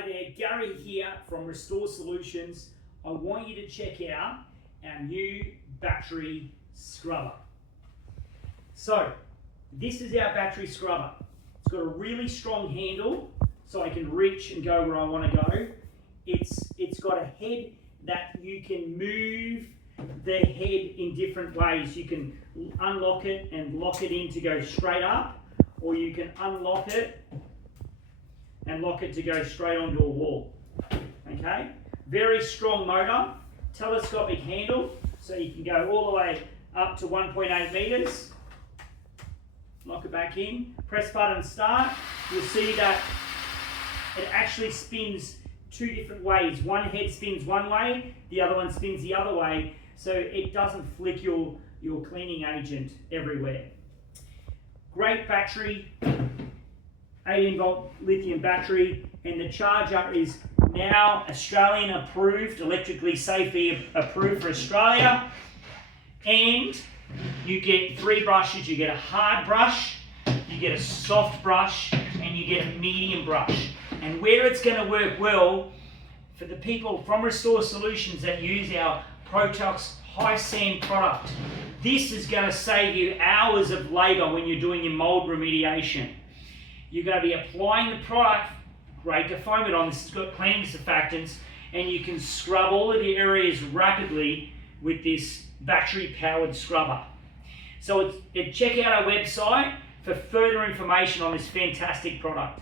Hi there, Gary here from Restore Solutions. I want you to check out our new battery scrubber. So, this is our battery scrubber. It's got a really strong handle, so I can reach and go where I want to go. It's got a head that you can move the head in different ways. You can unlock it and lock it in to go straight up, or you can unlock it and lock it to go straight onto a wall. Okay? Very strong motor, telescopic handle, so you can go all the way up to 1.8 meters. Lock it back in, press button start. You'll see that it actually spins two different ways. One head spins one way, the other one spins the other way, so it doesn't flick your cleaning agent everywhere. Great battery, 18 volt lithium battery, and the charger is now Australian approved, electrically safely approved for Australia. And you get 3 brushes. You get a hard brush, you get a soft brush, and you get a medium brush. And where it's going to work well for the people from Restore Solutions that use our Protox high sand product, this is going to save you hours of labour when you're doing your mould remediation. You're going to be applying the product, great to foam it on, this has got cleaning surfactants, and you can scrub all of the areas rapidly with this battery powered scrubber. So check out our website for further information on this fantastic product.